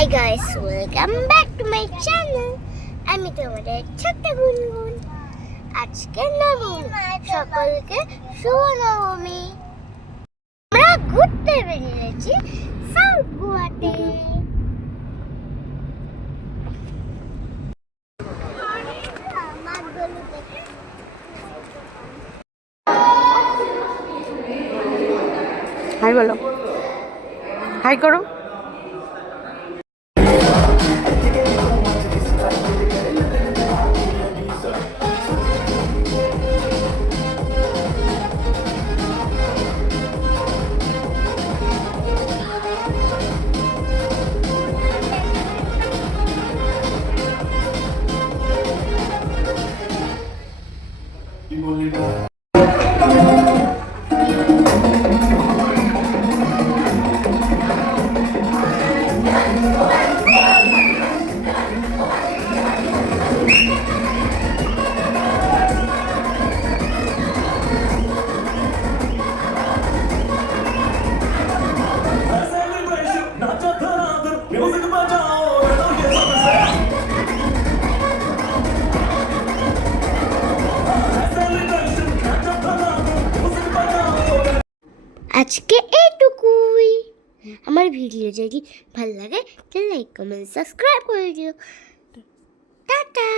Hi guys, welcome back to my channel. আমি তোমাদের ছোট্ট গুনগুন। আজকে নবমী, সকলকে শুভ নবমী। আমরা ঘুরতে বেরিয়েছি সাউথ গোয়াতে। হাই বলো, হাই করো। আজকে এইটুকুই। আমার ভিডিও যদি ভালো লাগে তাহলে লাইক কমেন্ট সাবস্ক্রাইব করে দিও। টাটা।